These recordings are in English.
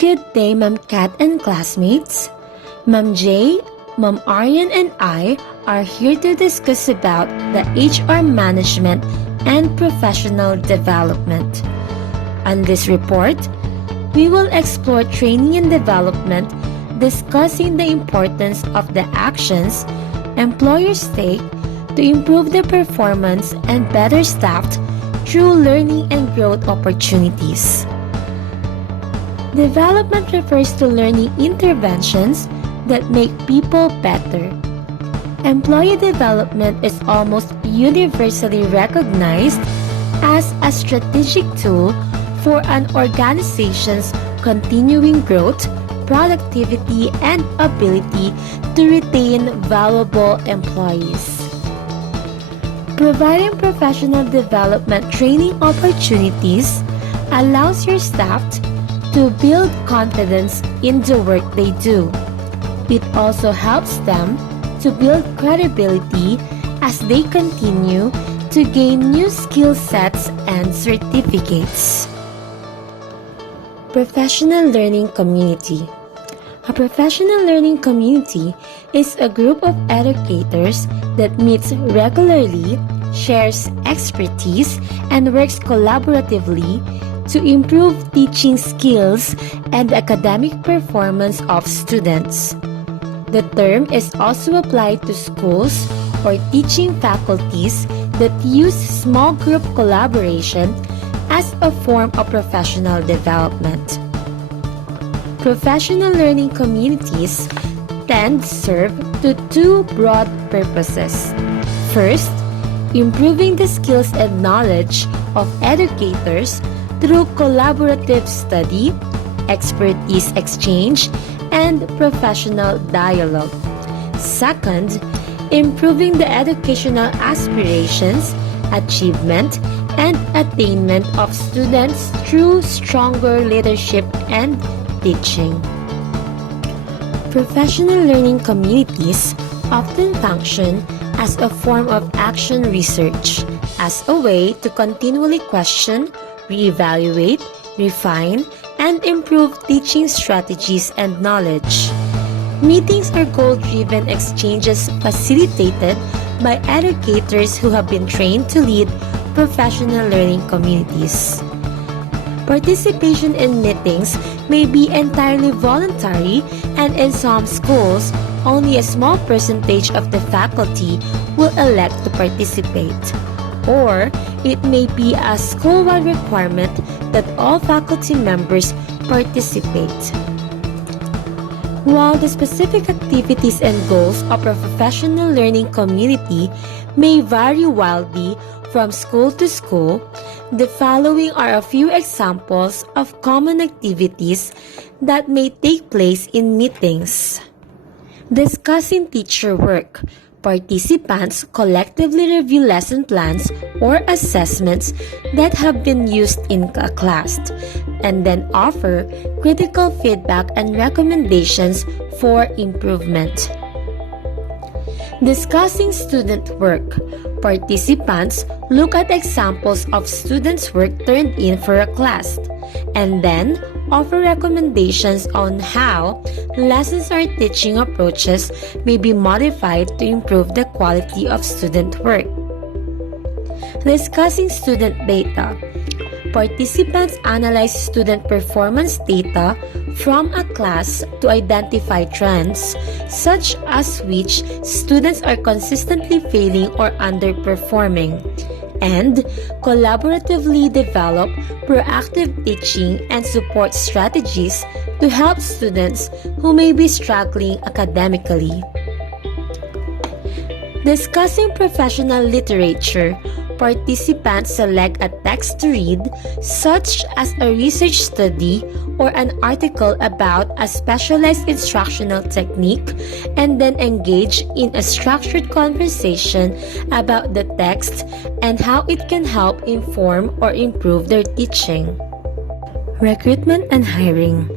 Good day, Ma'am Kat and classmates. Ma'am J, Ma'am Aryan and I are here to discuss about the HR management and professional development. On this report, we will explore training and development, discussing the importance of the actions employers take to improve their performance and better staffed through learning and growth opportunities. Development refers to learning interventions that make people better. Employee development is almost universally recognized as a strategic tool for an organization's continuing growth, productivity, and ability to retain valuable employees. Providing professional development training opportunities allows your staff to build confidence in the work they do. It also helps them to build credibility as they continue to gain new skill sets and certificates. Professional Learning Community. A professional learning community is a group of educators that meets regularly, shares expertise, and works collaboratively to improve teaching skills and academic performance of students. The term is also applied to schools or teaching faculties that use small group collaboration as a form of professional development. Professional learning communities tend to serve to two broad purposes. First, improving the skills and knowledge of educators through collaborative study, expertise exchange, and professional dialogue. Second, improving the educational aspirations, achievement, and attainment of students through stronger leadership and teaching. Professional learning communities often function as a form of action research, as a way to continually question, reevaluate, refine, and improve teaching strategies and knowledge. Meetings are goal-driven exchanges facilitated by educators who have been trained to lead professional learning communities. Participation in meetings may be entirely voluntary, and in some schools, only a small percentage of the faculty will elect to participate. Or it may be a school-wide requirement that all faculty members participate. While the specific activities and goals of a professional learning community may vary wildly from school to school, the following are a few examples of common activities that may take place in meetings. Discussing teacher work. Participants collectively review lesson plans or assessments that have been used in a class, and then offer critical feedback and recommendations for improvement. Discussing student work. Participants look at examples of students' work turned in for a class, and then offer recommendations on how lessons or teaching approaches may be modified to improve the quality of student work. Discussing student data. Participants analyze student performance data from a class to identify trends, such as which students are consistently failing or underperforming, and collaboratively develop proactive teaching and support strategies to help students who may be struggling academically. Discussing professional literature. Participants select a text to read, such as a research study or an article about a specialized instructional technique, and then engage in a structured conversation about the text and how it can help inform or improve their teaching. Recruitment and hiring.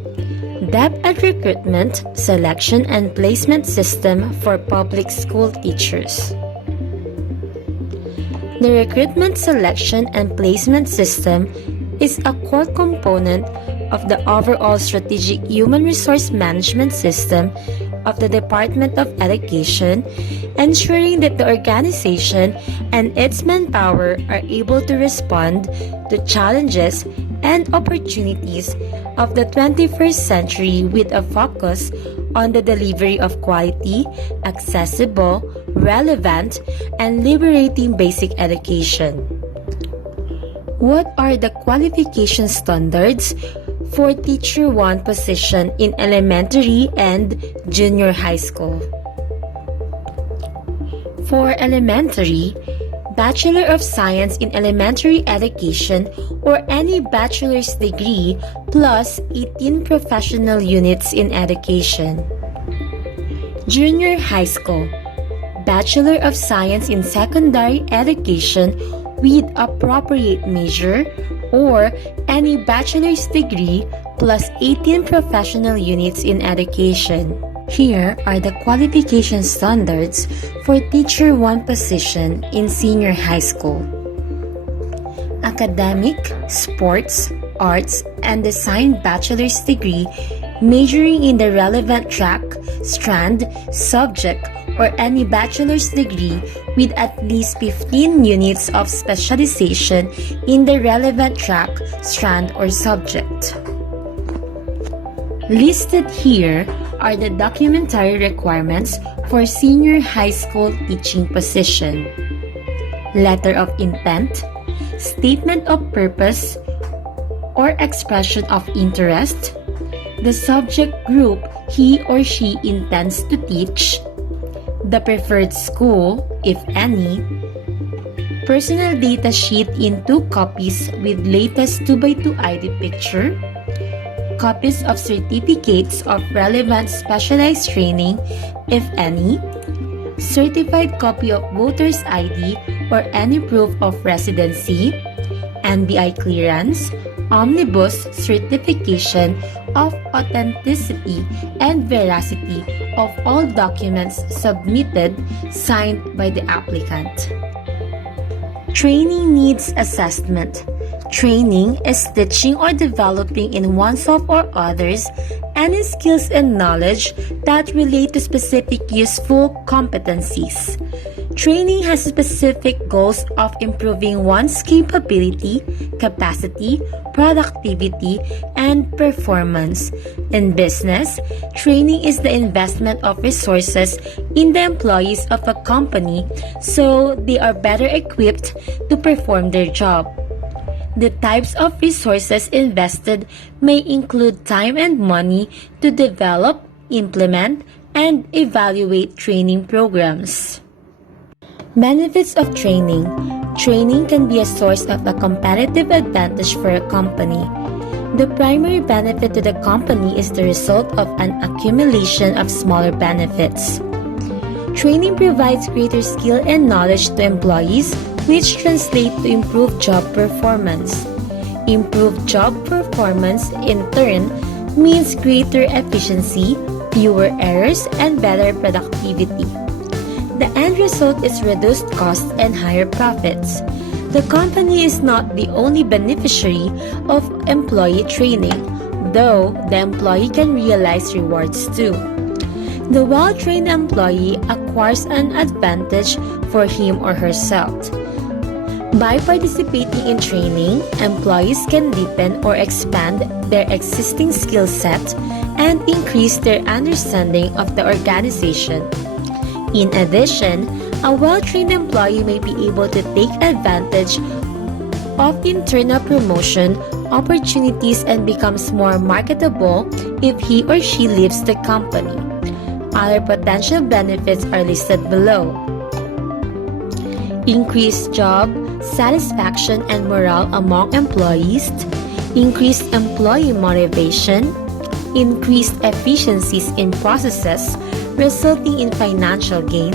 Depth at recruitment, selection, and placement system for public school teachers. The recruitment, selection, and placement system is a core component of the overall strategic human resource management system of the Department of Education, ensuring that the organization and its manpower are able to respond to challenges and opportunities of the 21st century with a focus on the delivery of quality, accessible, relevant, and liberating basic education. What are the qualification standards for Teacher 1 position in elementary and junior high school? For elementary, Bachelor of Science in Elementary Education or any bachelor's degree plus 18 professional units in education. Junior high school, Bachelor of Science in Secondary Education with appropriate major or any bachelor's degree plus 18 professional units in education. Here are the qualification standards for Teacher 1 position in senior high school. Academic, sports, arts, and design bachelor's degree majoring in the relevant track, strand, subject, or any bachelor's degree with at least 15 units of specialization in the relevant track, strand, or subject. Listed here are the documentary requirements for senior high school teaching position. Letter of intent, statement of purpose or expression of interest, the subject group he or she intends to teach, the preferred school, if any, personal data sheet in 2 copies with latest 2x2 ID picture, copies of certificates of relevant specialized training, if any, certified copy of voter's ID or any proof of residency, NBI clearance, omnibus certification of authenticity and veracity of all documents submitted signed by the applicant. Training needs assessment. Training is teaching or developing in oneself or others any skills and knowledge that relate to specific useful competencies. Training has specific goals of improving one's capability, capacity, productivity, and performance. In business, training is the investment of resources in the employees of a company so they are better equipped to perform their job. The types of resources invested may include time and money to develop, implement, and evaluate training programs. Benefits of training. Training can be a source of a competitive advantage for a company. The primary benefit to the company is the result of an accumulation of smaller benefits. Training provides greater skill and knowledge to employees, which translate to improved job performance. Improved job performance, in turn, means greater efficiency, fewer errors, and better productivity. The end result is reduced costs and higher profits. The company is not the only beneficiary of employee training, though the employee can realize rewards too. The well-trained employee acquires an advantage for him or herself. By participating in training, employees can deepen or expand their existing skill set and increase their understanding of the organization. In addition, a well-trained employee may be able to take advantage of internal promotion opportunities and becomes more marketable if he or she leaves the company. Other potential benefits are listed below. Increased job satisfaction and morale among employees, increased employee motivation, increased efficiencies in processes resulting in financial gain,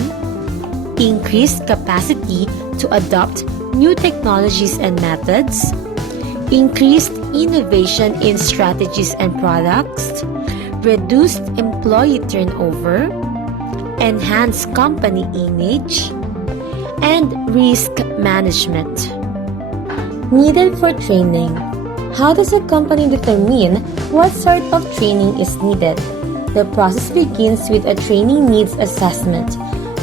increased capacity to adopt new technologies and methods, increased innovation in strategies and products, reduced employee turnover, enhanced company image, and risk management. Needed for training. How does a company determine what sort of training is needed? The process begins with a training needs assessment.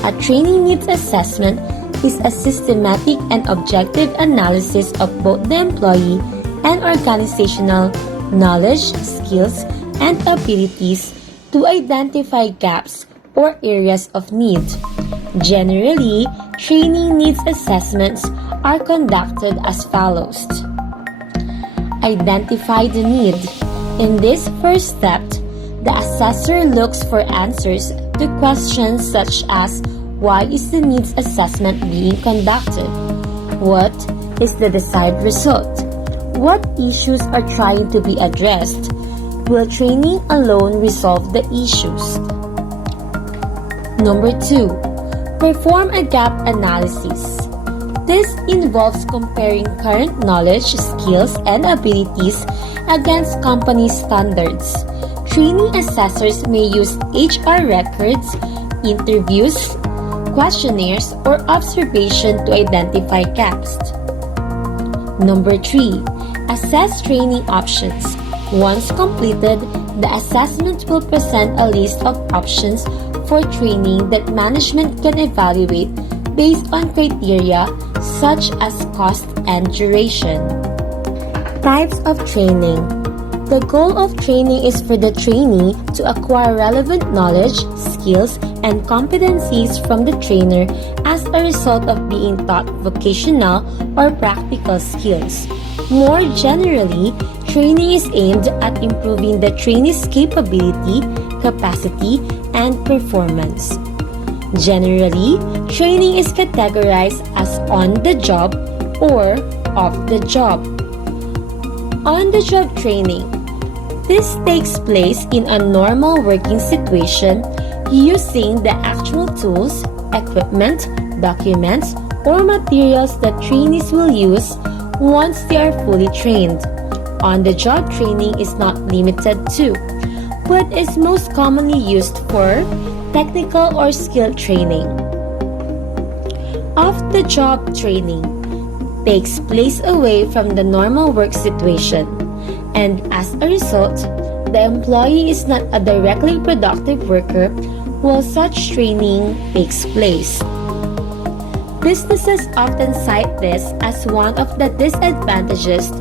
A training needs assessment is a systematic and objective analysis of both the employee and organizational knowledge, skills, and abilities to identify gaps or areas of need. Generally, training needs assessments are conducted as follows. Identify the need. In this first step, the assessor looks for answers to questions such as why is the needs assessment being conducted? What is the desired result? What issues are trying to be addressed? Will training alone resolve the issues? Number 2. Perform a gap analysis. This involves comparing current knowledge, skills, and abilities against company standards. Training assessors may use HR records, interviews, questionnaires, or observation to identify gaps. Number 3. Assess training options. Once completed, the assessment will present a list of options for training that management can evaluate based on criteria such as cost and duration. Types of training. The goal of training is for the trainee to acquire relevant knowledge, skills, and competencies from the trainer as a result of being taught vocational or practical skills. More generally, training is aimed at improving the trainee's capability, capacity, and performance. Generally, training is categorized as on-the-job or off-the-job. On-the-job training. This takes place in a normal working situation using the actual tools, equipment, documents, or materials that trainees will use once they are fully trained. On-the-job training is not limited to, but is most commonly used for technical or skill training. Off-the-job training takes place away from the normal work situation, and as a result, the employee is not a directly productive worker while such training takes place. Businesses often cite this as one of the disadvantages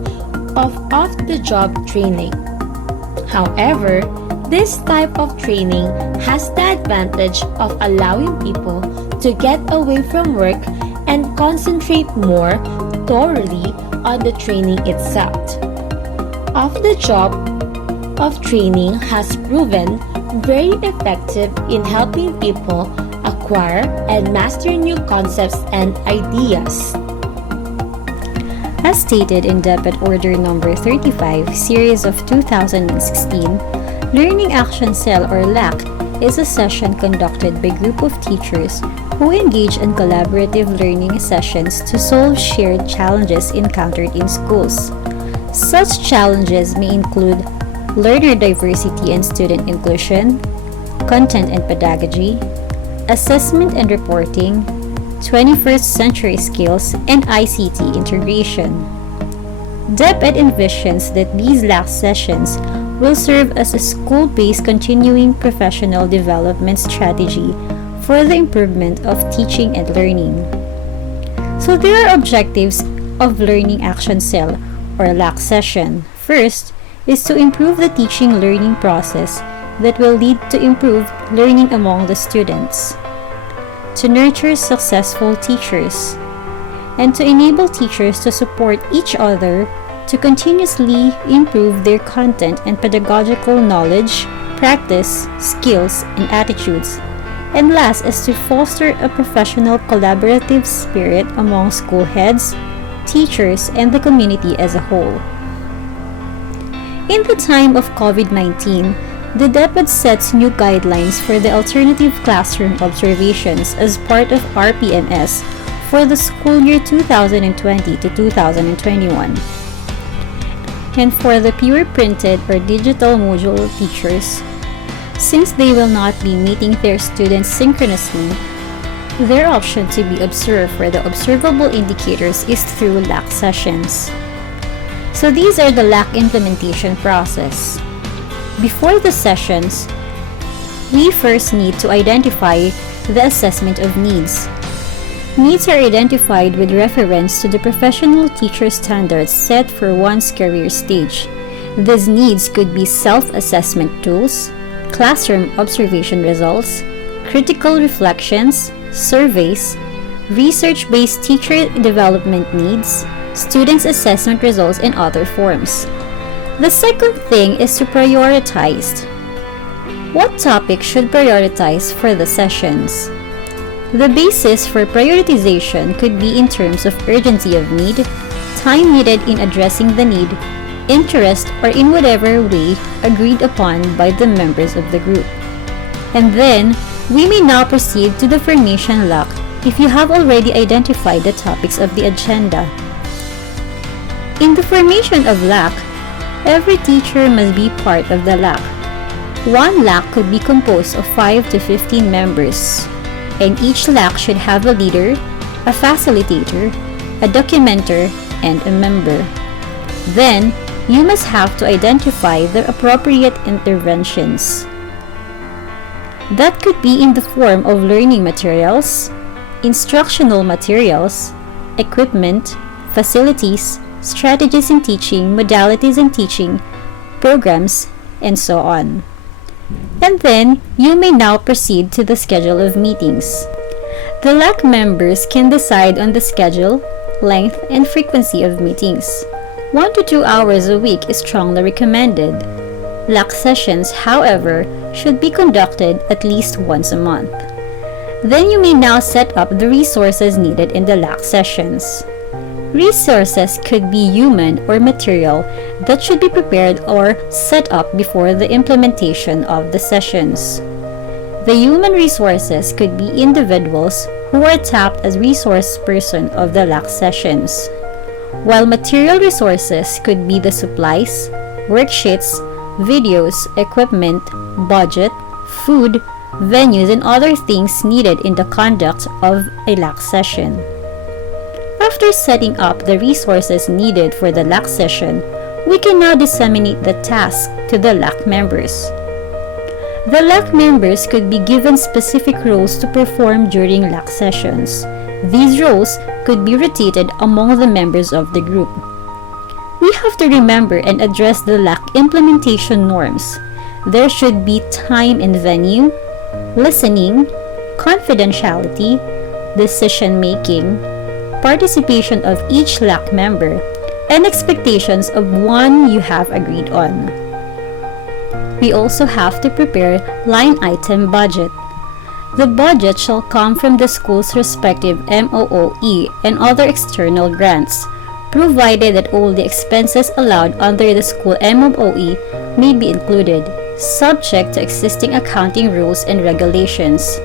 of off-the-job training. However, this type of training has the advantage of allowing people to get away from work and concentrate more thoroughly on the training itself. Off-the-job of training has proven very effective in helping people acquire and master new concepts and ideas. As stated in Debit Order Number 35, Series of 2016, Learning Action Cell or LAC is a session conducted by a group of teachers who engage in collaborative learning sessions to solve shared challenges encountered in schools. Such challenges may include learner diversity and student inclusion, content and pedagogy, assessment and reporting, 21st century skills, and ICT integration. DepEd envisions that these LAC sessions will serve as a school-based continuing professional development strategy for the improvement of teaching and learning. So there are objectives of Learning Action Cell or LAC session. First is to improve the teaching learning process that will lead to improved learning among the students, to nurture successful teachers, and to enable teachers to support each other to continuously improve their content and pedagogical knowledge, practice, skills, and attitudes. And last is to foster a professional collaborative spirit among school heads, teachers, and the community as a whole. In the time of COVID-19, the DepEd sets new guidelines for the alternative classroom observations as part of RPMS for the school year 2020 to 2021. And for the pure printed or digital module teachers, since they will not be meeting their students synchronously, their option to be observed for the observable indicators is through LAC sessions. So these are the LAC implementation process. Before the sessions, we first need to identify the assessment of needs. Needs are identified with reference to the professional teacher standards set for one's career stage. These needs could be self-assessment tools, classroom observation results, critical reflections, surveys, research-based teacher development needs, students' assessment results, and other forms. The second thing is to prioritize. What topic should prioritize for the sessions? The basis for prioritization could be in terms of urgency of need, time needed in addressing the need, interest, or in whatever way agreed upon by the members of the group. And then, we may now proceed to the formation LAC if you have already identified the topics of the agenda. In the formation of LAC, every teacher must be part of the LAC. One LAC could be composed of 5 to 15 members, and each LAC should have a leader, a facilitator, a documenter, and a member. Then, you must have to identify the appropriate interventions. That could be in the form of learning materials, instructional materials, equipment, facilities, strategies in teaching, modalities in teaching, programs, and so on. And then, you may now proceed to the schedule of meetings. The LAC members can decide on the schedule, length, and frequency of meetings. 1 to 2 hours a week is strongly recommended. LAC sessions, however, should be conducted at least once a month. Then you may now set up the resources needed in the LAC sessions. Resources could be human or material that should be prepared or set up before the implementation of the sessions. The human resources could be individuals who are tapped as resource person of the LAC sessions, while material resources could be the supplies, worksheets, videos, equipment, budget, food, venues, and other things needed in the conduct of a LAC session. After setting up the resources needed for the LAC session, we can now disseminate the task to the LAC members. The LAC members could be given specific roles to perform during LAC sessions. These roles could be rotated among the members of the group. We have to remember and address the LAC implementation norms. There should be time and venue, listening, confidentiality, decision-making, participation of each LAC member, and expectations of one you have agreed on. We also have to prepare line item budget. The budget shall come from the school's respective MOOE and other external grants, provided that all the expenses allowed under the school MOOE may be included, subject to existing accounting rules and regulations.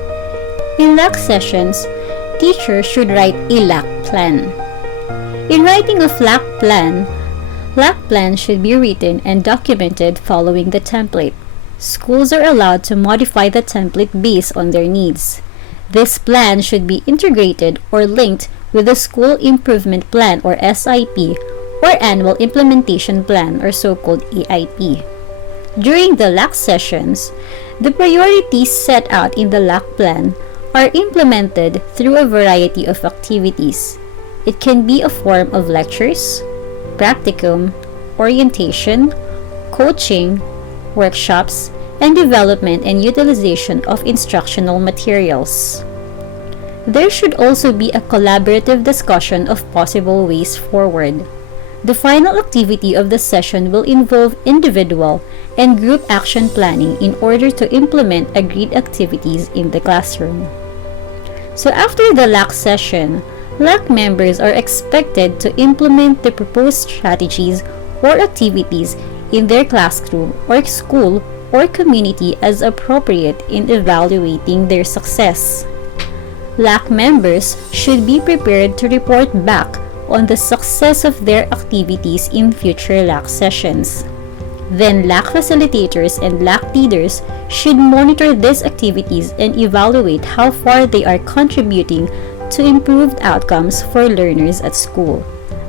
In LAC sessions, teachers should write a LAC plan. In writing of LAC plan should be written and documented following the template. Schools are allowed to modify the template based on their needs. This plan should be integrated or linked with the School Improvement Plan or SIP or Annual Implementation Plan or so-called AIP. During the LAC sessions, the priorities set out in the LAC plan are implemented through a variety of activities. It can be a form of lectures, practicum, orientation, coaching, workshops, and development and utilization of instructional materials. There should also be a collaborative discussion of possible ways forward. The final activity of the session will involve individual and group action planning in order to implement agreed activities in the classroom. So after the LAC session, LAC members are expected to implement the proposed strategies or activities in their classroom or school or community as appropriate in evaluating their success. LAC members should be prepared to report back on the success of their activities in future LAC sessions. Then LAC facilitators and LAC leaders should monitor these activities and evaluate how far they are contributing to improved outcomes for learners at school.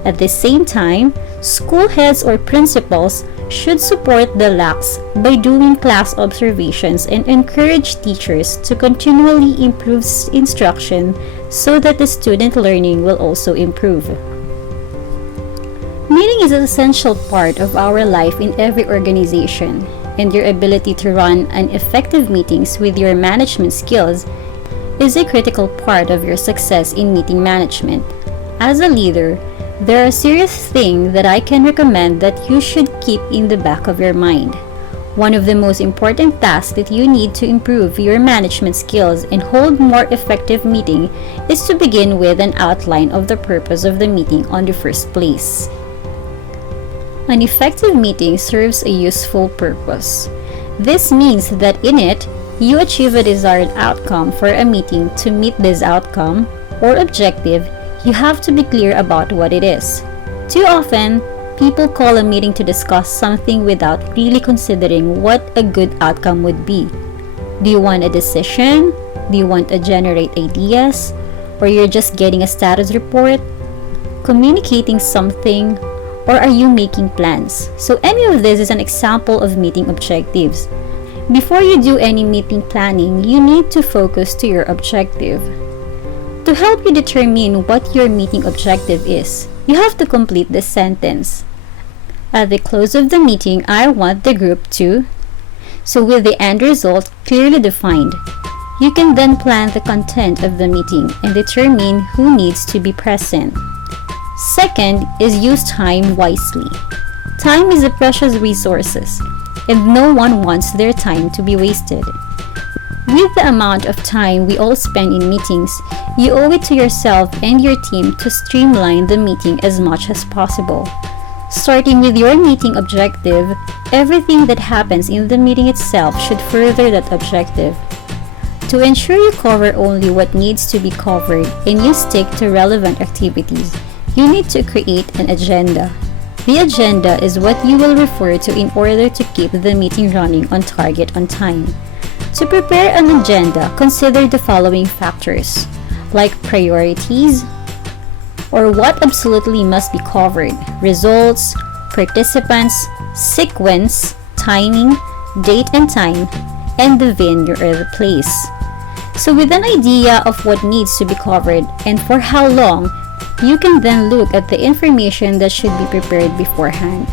At the same time, school heads or principals should support the LACs by doing class observations and encourage teachers to continually improve instruction so that the student learning will also improve. Meeting is an essential part of our life in every organization, and your ability to run an effective meetings with your management skills is a critical part of your success in meeting management. As a leader, there are serious things that I can recommend that you should keep in the back of your mind. One of the most important tasks that you need to improve your management skills and hold more effective meeting is to begin with an outline of the purpose of the meeting on the first place. An effective meeting serves a useful purpose. This means that in it, you achieve a desired outcome. For a meeting to meet this outcome or objective, you have to be clear about what it is. Too often, people call a meeting to discuss something without really considering what a good outcome would be. Do you want a decision? Do you want to generate ideas? Or you're just getting a status report? Communicating something? Or are you making plans? So any of this is an example of meeting objectives. Before you do any meeting planning, you need to focus to your objective. To help you determine what your meeting objective is, you have to complete this sentence. At the close of the meeting, I want the group to... So with the end result clearly defined, you can then plan the content of the meeting and determine who needs to be present. Second is use time wisely. Time is a precious resource, and no one wants their time to be wasted. With the amount of time we all spend in meetings, you owe it to yourself and your team to streamline the meeting as much as possible. Starting with your meeting objective, everything that happens in the meeting itself should further that objective. To ensure you cover only what needs to be covered and you stick to relevant activities, you need to create an agenda. The agenda is what you will refer to in order to keep the meeting running on target on time. To prepare an agenda, consider the following factors, like priorities, or what absolutely must be covered, results, participants, sequence, timing, date and time, and the venue or the place. So with an idea of what needs to be covered and for how long, you can then look at the information that should be prepared beforehand.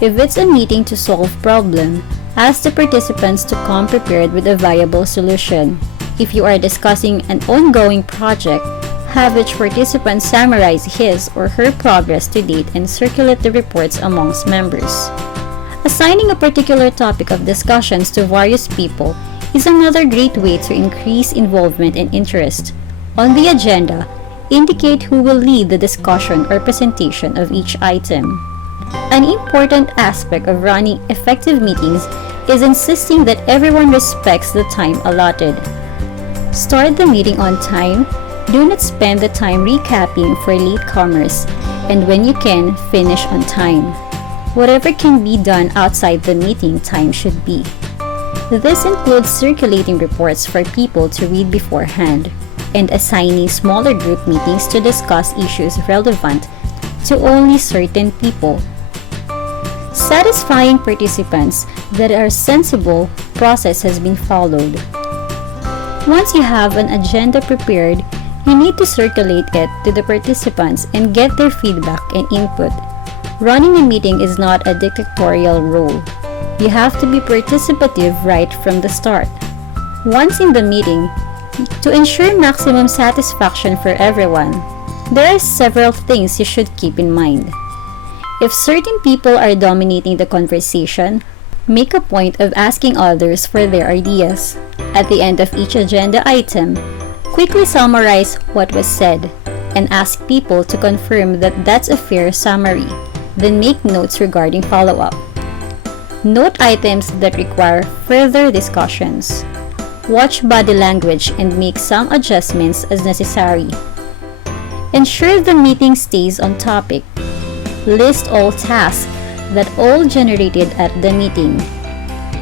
If it's a meeting to solve problem, ask the participants to come prepared with a viable solution. If you are discussing an ongoing project, have each participant summarize his or her progress to date and circulate the reports amongst members. Assigning a particular topic of discussions to various people is another great way to increase involvement and interest. On the agenda, indicate who will lead the discussion or presentation of each item. An important aspect of running effective meetings is insisting that everyone respects the time allotted. Start the meeting on time. Do not spend the time recapping for latecomers, and when you can, finish on time. Whatever can be done outside the meeting time should be. This includes circulating reports for people to read beforehand, and assigning smaller group meetings to discuss issues relevant to only certain people. Satisfying participants that a sensible process has been followed. Once you have an agenda prepared, you need to circulate it to the participants and get their feedback and input. Running a meeting is not a dictatorial role. You have to be participative right from the start. Once in the meeting, to ensure maximum satisfaction for everyone, there are several things you should keep in mind. If certain people are dominating the conversation, make a point of asking others for their ideas. At the end of each agenda item, quickly summarize what was said and ask people to confirm that that's a fair summary. Then make notes regarding follow-up. Note items that require further discussions. Watch body language and make some adjustments as necessary. Ensure the meeting stays on topic. List all tasks that all generated at the meeting.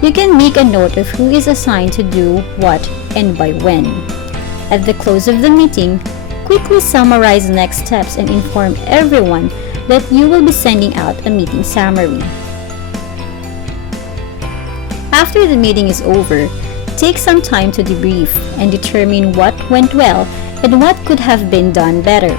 You can make a note of who is assigned to do what and by when. At the close of the meeting, quickly summarize next steps and inform everyone that you will be sending out a meeting summary. After the meeting is over, take some time to debrief and determine what went well and what could have been done better.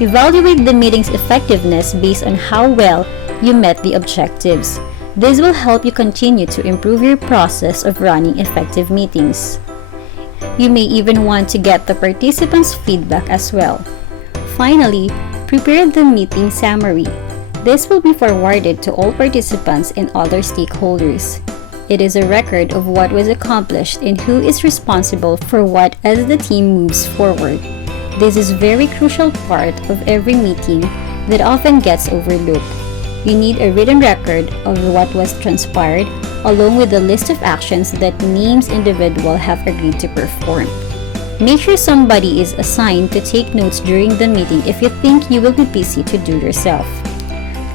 Evaluate the meeting's effectiveness based on how well you met the objectives. This will help you continue to improve your process of running effective meetings. You may even want to get the participants' feedback as well. Finally, prepare the meeting summary. This will be forwarded to all participants and other stakeholders. It is a record of what was accomplished and who is responsible for what as the team moves forward. This is a very crucial part of every meeting that often gets overlooked. You need a written record of what was transpired, along with a list of actions that named individuals have agreed to perform. Make sure somebody is assigned to take notes during the meeting if you think you will be busy to do yourself.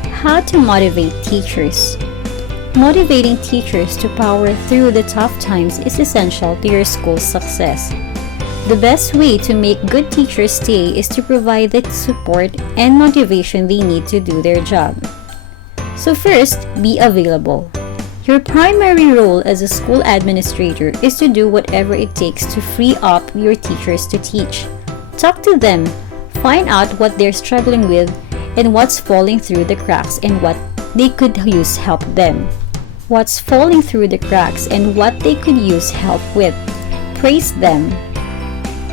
How to motivate teachers. Motivating teachers to power through the tough times is essential to your school's success. The best way to make good teachers stay is to provide the support and motivation they need to do their job. So first, be available. Your primary role as a school administrator is to do whatever it takes to free up your teachers to teach. Talk to them, find out what they're struggling with and what's falling through the cracks and what they could use help them. What's falling through the cracks and what they could use help with. Praise them.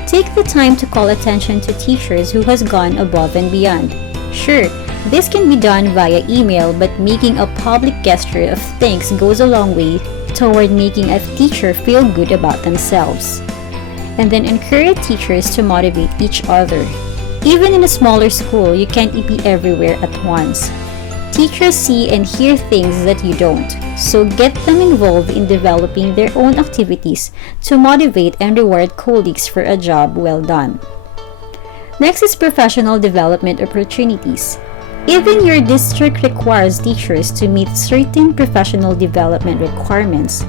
Take the time to call attention to teachers who has gone above and beyond. Sure, this can be done via email, but making a public gesture of thanks goes a long way toward making a teacher feel good about themselves. And then encourage teachers to motivate each other. Even in a smaller school, you can't be everywhere at once. Teachers see and hear things that you don't, so get them involved in developing their own activities to motivate and reward colleagues for a job well done. Next is professional development opportunities. Even your district requires teachers to meet certain professional development requirements.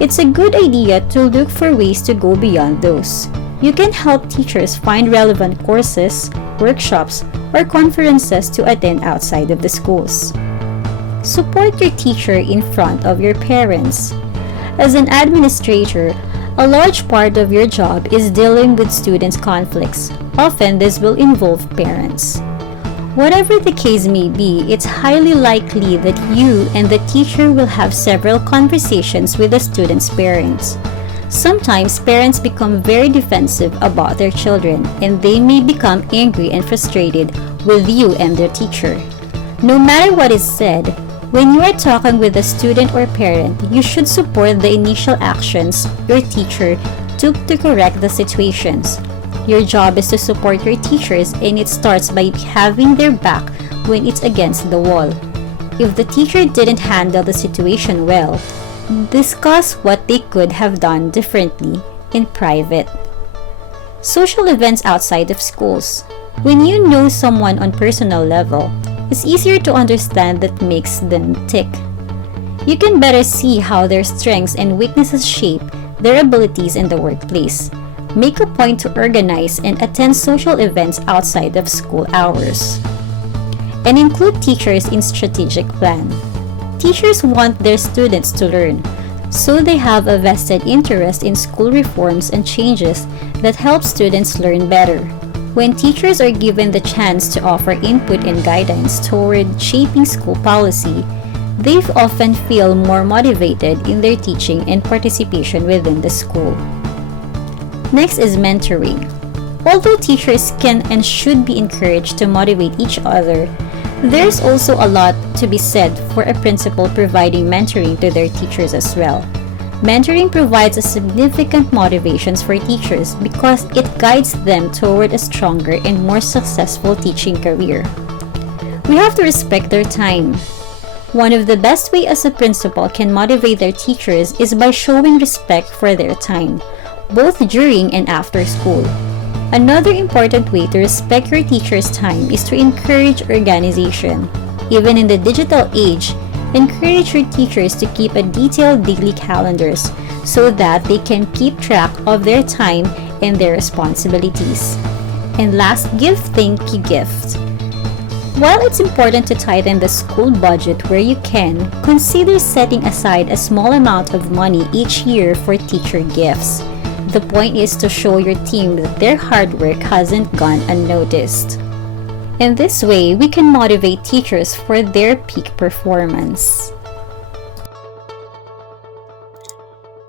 It's a good idea to look for ways to go beyond those. You can help teachers find relevant courses, workshops, or conferences to attend outside of the schools. Support your teacher in front of your parents. As an administrator, a large part of your job is dealing with students' conflicts. Often this will involve parents. Whatever the case may be, it's highly likely that you and the teacher will have several conversations with the student's parents. Sometimes parents become very defensive about their children and they may become angry and frustrated with you and their teacher. No matter what is said, when you are talking with a student or parent, you should support the initial actions your teacher took to correct the situations. Your job is to support your teachers and it starts by having their back when it's against the wall. If the teacher didn't handle the situation well, discuss what they could have done differently in private. Social events outside of schools. When you know someone on personal level, it's easier to understand that makes them tick. You can better see how their strengths and weaknesses shape their abilities in the workplace. Make a point to organize and attend social events outside of school hours. And include teachers in strategic plan. Teachers want their students to learn, so they have a vested interest in school reforms and changes that help students learn better. When teachers are given the chance to offer input and guidance toward shaping school policy, they often feel more motivated in their teaching and participation within the school. Next is mentoring. Although teachers can and should be encouraged to motivate each other, there's also a lot to be said for a principal providing mentoring to their teachers as well. Mentoring provides a significant motivations for teachers because it guides them toward a stronger and more successful teaching career. We have to respect their time. One of the best ways as a principal can motivate their teachers is by showing respect for their time, both during and after school. Another important way to respect your teacher's time is to encourage organization. Even in the digital age, encourage your teachers to keep a detailed daily calendars so that they can keep track of their time and their responsibilities. And last, give thank you gift. While it's important to tighten the school budget where you can, consider setting aside a small amount of money each year for teacher gifts. The point is to show your team that their hard work hasn't gone unnoticed. In this way, we can motivate teachers for their peak performance.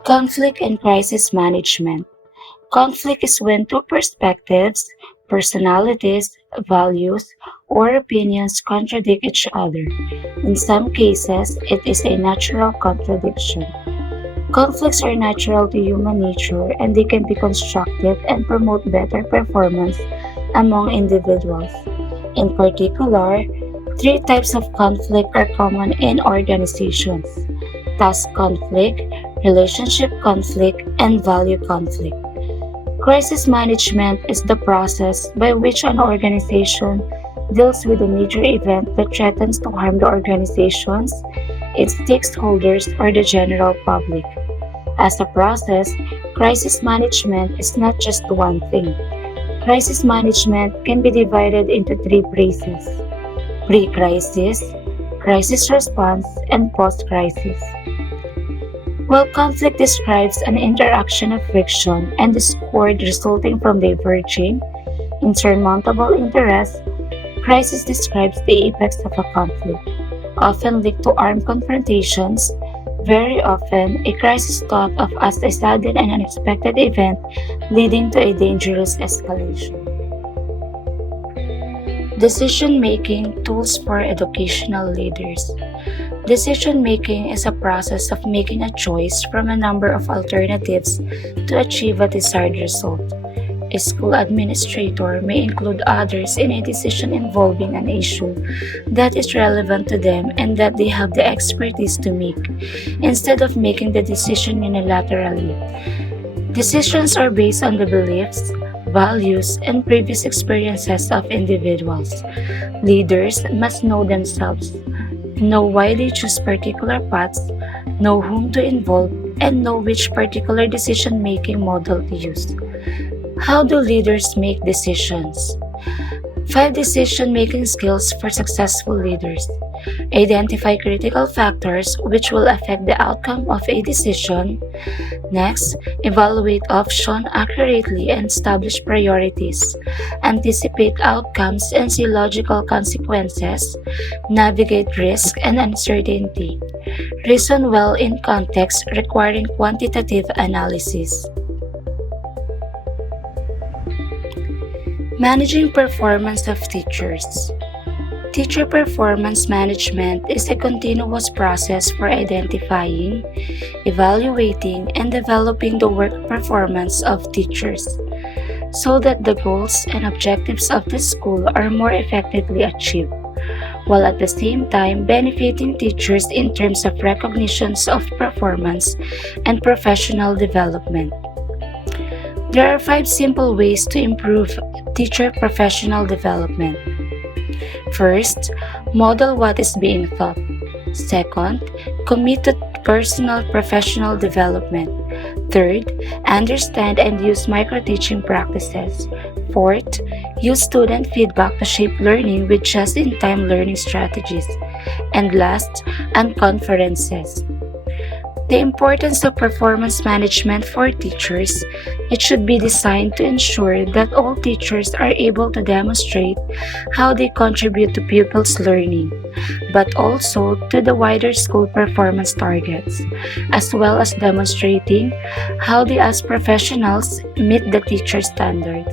Conflict and crisis management. Conflict is when two perspectives, personalities, values, or opinions contradict each other. In some cases, it is a natural contradiction. Conflicts are natural to human nature and they can be constructive and promote better performance among individuals. In particular, three types of conflict are common in organizations: task conflict, relationship conflict, and value conflict. Crisis management is the process by which an organization deals with a major event that threatens to harm the organizations, its stakeholders, or the general public. As a process, crisis management is not just one thing. Crisis management can be divided into three phases: pre-crisis, crisis response, and post-crisis. While conflict describes an interaction of friction and discord resulting from diverging, insurmountable interests, crisis describes the apex of a conflict, often linked to armed confrontations. Very often, a crisis is thought of as a sudden and unexpected event leading to a dangerous escalation. Decision making tools for educational leaders. Decision making is a process of making a choice from a number of alternatives to achieve a desired result. A school administrator may include others in a decision involving an issue that is relevant to them and that they have the expertise to make, instead of making the decision unilaterally. Decisions are based on the beliefs, values, and previous experiences of individuals. Leaders must know themselves, know why they choose particular paths, know whom to involve, and know which particular decision-making model to use. How do leaders make decisions? 5 decision-making skills for successful leaders. Identify critical factors which will affect the outcome of a decision. Next, evaluate options accurately and establish priorities. Anticipate outcomes and see logical consequences. Navigate risk and uncertainty. Reason well in context requiring quantitative analysis. Managing performance of teachers. Teacher performance management is a continuous process for identifying, evaluating, and developing the work performance of teachers so that the goals and objectives of the school are more effectively achieved, while at the same time benefiting teachers in terms of recognitions of performance and professional development. There are 5 simple ways to improve teacher professional development. First, model what is being taught. Second, commit to personal professional development. Third, understand and use micro-teaching practices. Fourth, use student feedback to shape learning with just-in-time learning strategies. And last, and conferences. The importance of performance management for teachers. It should be designed to ensure that all teachers are able to demonstrate how they contribute to pupils' learning, but also to the wider school performance targets, as well as demonstrating how they as professionals meet the teacher standards.